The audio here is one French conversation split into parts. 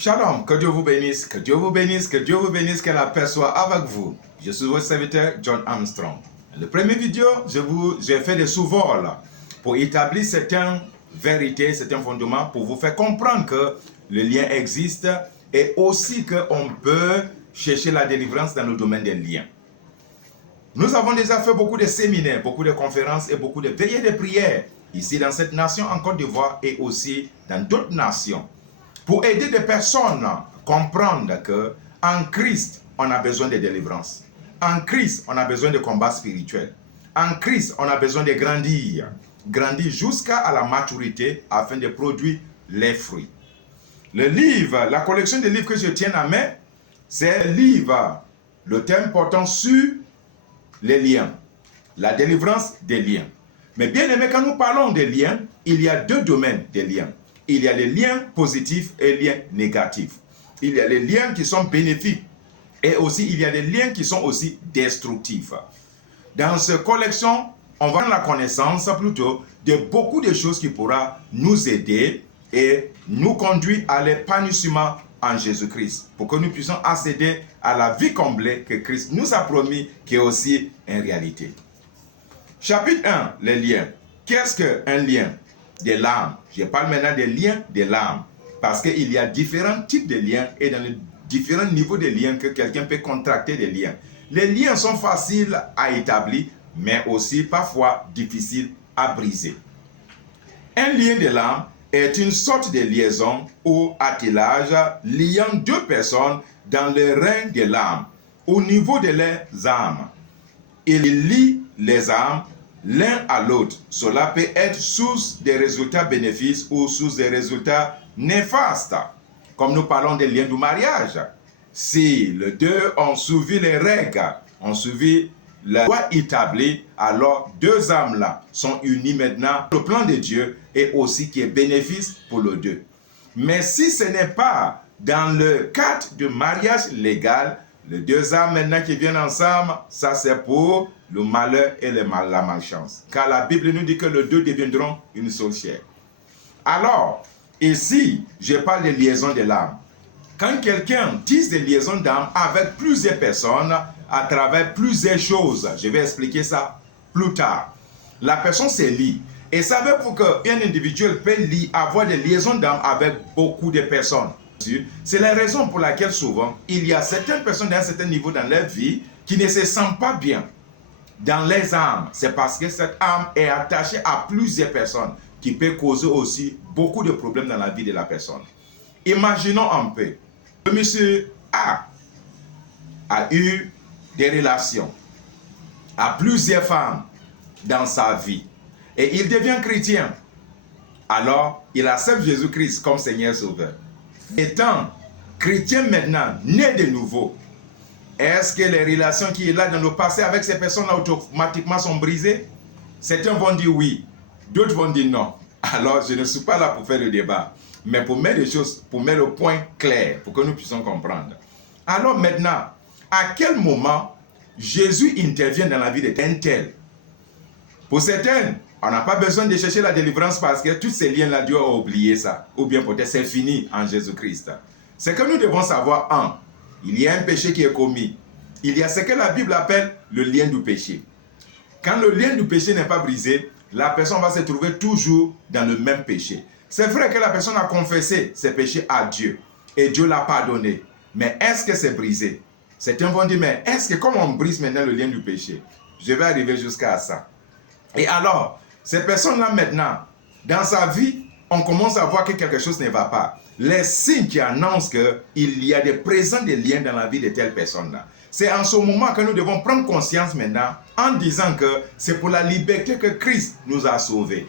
Shalom, que Dieu vous bénisse, que Dieu vous bénisse, que Dieu vous bénisse, que la paix soit avec vous. Je suis votre serviteur John Armstrong. Dans la première vidéo, j'ai fait des sous-vols pour établir certaines vérités, certains fondements, pour vous faire comprendre que le lien existe et aussi qu'on peut chercher la délivrance dans le domaine des liens. Nous avons déjà fait beaucoup de séminaires, beaucoup de conférences et beaucoup de veillées de prières ici dans cette nation en Côte d'Ivoire et aussi dans d'autres nations, pour aider des personnes à comprendre qu'en Christ, on a besoin de délivrance. En Christ, on a besoin de combat spirituel. En Christ, on a besoin de grandir. Grandir jusqu'à la maturité afin de produire les fruits. Le livre, la collection de livres que je tiens à main, c'est le livre, le thème portant sur les liens. La délivrance des liens. Mais bien aimé, quand nous parlons des liens, il y a deux domaines des liens. Il y a les liens positifs et les liens négatifs. Il y a les liens qui sont bénéfiques et aussi il y a des liens qui sont aussi destructifs. Dans cette collection, on va prendre la connaissance plutôt de beaucoup de choses qui pourra nous aider et nous conduire à l'épanouissement en Jésus-Christ pour que nous puissions accéder à la vie comblée que Christ nous a promis, qui est aussi une réalité. Chapitre 1, les liens. Qu'est-ce qu'un lien? Des larmes. Je parle maintenant des liens des larmes. Parce qu'il y a différents types de liens et dans les différents niveaux de liens que quelqu'un peut contracter des liens. Les liens sont faciles à établir, mais aussi parfois difficiles à briser. Un lien de larmes est une sorte de liaison ou attelage liant deux personnes dans le règne des larmes, au niveau de leurs âmes. Il lie les âmes l'un à l'autre. Cela peut être source de résultats bénéfiques ou source de résultats néfastes. Comme nous parlons des liens du mariage. Si les deux ont suivi les règles, ont suivi la loi établie, alors deux âmes-là sont unies maintenant. Le plan de Dieu est aussi qui est bénéfice pour les deux. Mais si ce n'est pas dans le cadre de mariage légal, les deux âmes maintenant qui viennent ensemble, ça c'est pour le malheur et la malchance. Car la Bible nous dit que les deux deviendront une seule chair. Alors, ici, je parle de liaison de l'âme. Quand quelqu'un tisse des liaisons d'âme avec plusieurs personnes, à travers plusieurs choses, je vais expliquer ça plus tard. La personne se lie. Et ça veut pour qu'un individu peut avoir des liaisons d'âme avec beaucoup de personnes. C'est la raison pour laquelle souvent, il y a certaines personnes d'un certain niveau dans leur vie qui ne se sentent pas bien dans les âmes. C'est parce que cette âme est attachée à plusieurs personnes qui peut causer aussi beaucoup de problèmes dans la vie de la personne. Imaginons un peu, le monsieur A eu des relations à plusieurs femmes dans sa vie et il devient chrétien. Alors, il accepte Jésus-Christ comme Seigneur Sauveur. Étant chrétien maintenant, né de nouveau, est-ce que les relations qu'il a dans le passé avec ces personnes automatiquement sont brisées? Certains vont dire oui, d'autres vont dire non. Alors, je ne suis pas là pour faire le débat, mais pour mettre les choses, pour mettre le point clair, pour que nous puissions comprendre. Alors maintenant, à quel moment Jésus intervient dans la vie d'un tel? Pour certains, on n'a pas besoin de chercher la délivrance parce que tous ces liens-là, Dieu a oublié ça. Ou bien peut-être c'est fini en Jésus-Christ. C'est que nous devons savoir, il y a un péché qui est commis. Il y a ce que la Bible appelle le lien du péché. Quand le lien du péché n'est pas brisé, la personne va se trouver toujours dans le même péché. C'est vrai que la personne a confessé ses péchés à Dieu et Dieu l'a pardonné. Mais est-ce que c'est brisé? Certains vont dire, mais est-ce que comment on brise maintenant le lien du péché? Je vais arriver jusqu'à ça. Et alors, ces personnes-là maintenant, dans sa vie, on commence à voir que quelque chose ne va pas. Les signes qui annoncent qu'il y a des présents des liens dans la vie de telle personne-là. C'est en ce moment que nous devons prendre conscience maintenant en disant que c'est pour la liberté que Christ nous a sauvés.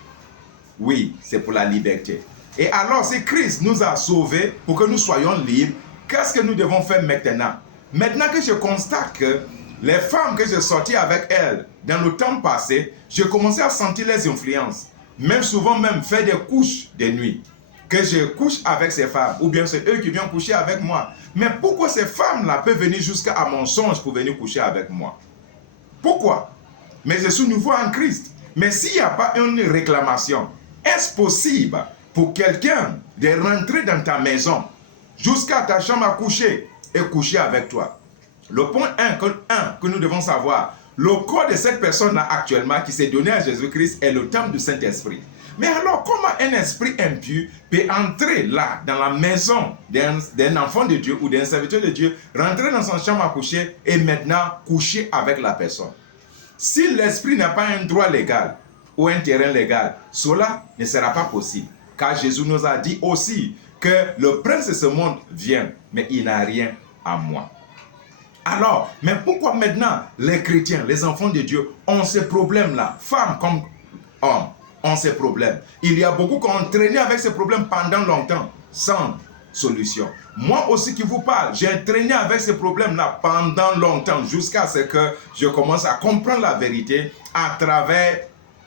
Oui, c'est pour la liberté. Et alors, si Christ nous a sauvés pour que nous soyons libres, qu'est-ce que nous devons faire maintenant? Maintenant que je constate que les femmes que j'ai sorties avec elles dans le temps passé, je commençais à sentir les influences. Même souvent, même faire des couches de nuit. Que je couche avec ces femmes. Ou bien c'est eux qui viennent coucher avec moi. Mais pourquoi ces femmes-là peuvent venir jusqu'à mon songe pour venir coucher avec moi? Pourquoi? Mais je suis nouveau en Christ. Mais s'il n'y a pas une réclamation, est-ce possible pour quelqu'un de rentrer dans ta maison jusqu'à ta chambre à coucher et coucher avec toi. Le point 1 que nous devons savoir, le corps de cette personne-là actuellement qui s'est donné à Jésus-Christ est le temple du Saint-Esprit. Mais alors, comment un esprit impur peut entrer là, dans la maison d'un enfant de Dieu ou d'un serviteur de Dieu, rentrer dans son chambre à coucher et maintenant coucher avec la personne? Si l'esprit n'a pas un droit légal ou un terrain légal, cela ne sera pas possible. Car Jésus nous a dit aussi que le prince de ce monde vient, mais il n'a rien à moi. Alors, mais pourquoi maintenant les chrétiens, les enfants de Dieu ont ces problèmes-là, femmes comme hommes, ont ces problèmes? Il y a beaucoup qui ont traîné avec ces problèmes pendant longtemps, sans solution. Moi aussi qui vous parle, j'ai traîné avec ces problèmes-là pendant longtemps, jusqu'à ce que je commence à comprendre la vérité à travers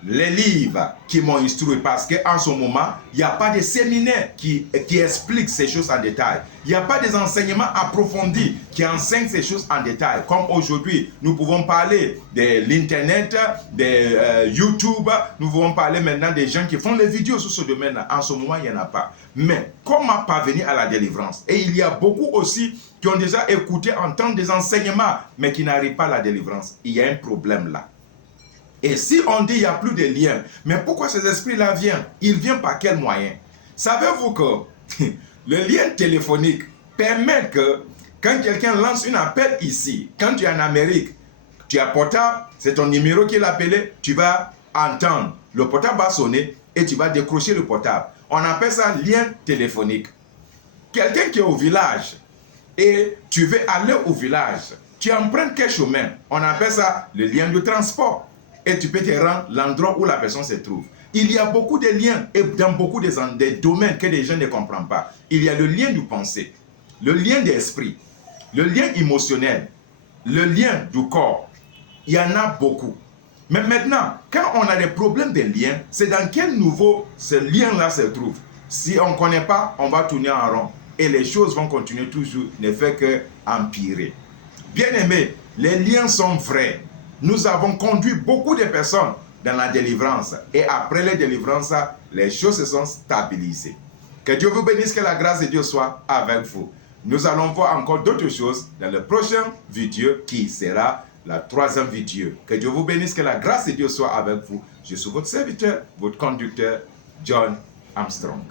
les livres qui m'ont instruit, parce qu'en ce moment, il n'y a pas de séminaire qui explique ces choses en détail. Il n'y a pas des enseignements approfondis qui enseignent ces choses en détail. Comme aujourd'hui, nous pouvons parler de l'Internet, de YouTube, nous pouvons parler maintenant des gens qui font les vidéos sur ce domaine-là. En ce moment, il n'y en a pas. Mais comment parvenir à la délivrance? Et il y a beaucoup aussi qui ont déjà écouté, entendre des enseignements, mais qui n'arrivent pas à la délivrance. Il y a un problème là. Et si on dit qu'il n'y a plus de lien, mais pourquoi ces esprits-là viennent? Ils viennent par quel moyen? Savez-vous que le lien téléphonique permet que quand quelqu'un lance un appel ici, quand tu es en Amérique, tu as portable, c'est ton numéro qui est appelé, tu vas entendre. Le portable va sonner et tu vas décrocher le portable. On appelle ça lien téléphonique. Quelqu'un qui est au village et tu veux aller au village, tu empruntes quel chemin? On appelle ça le lien de transport. Et tu peux te rendre l'endroit où la personne se trouve. Il y a beaucoup de liens et dans beaucoup de domaines que les gens ne comprennent pas. Il y a le lien du pensée, le lien d'esprit, le lien émotionnel, le lien du corps. Il y en a beaucoup. Mais maintenant, quand on a des problèmes de liens, c'est dans quel niveau ce lien-là se trouve? Si on ne connaît pas, on va tourner en rond. Et les choses vont continuer toujours, ne fait qu'empirer. Bien aimé, les liens sont vrais. Nous avons conduit beaucoup de personnes dans la délivrance. Et après la délivrance, les choses se sont stabilisées. Que Dieu vous bénisse, que la grâce de Dieu soit avec vous. Nous allons voir encore d'autres choses dans la prochaine vidéo qui sera la 3e vidéo. Que Dieu vous bénisse, que la grâce de Dieu soit avec vous. Je suis votre serviteur, votre conducteur, John Armstrong.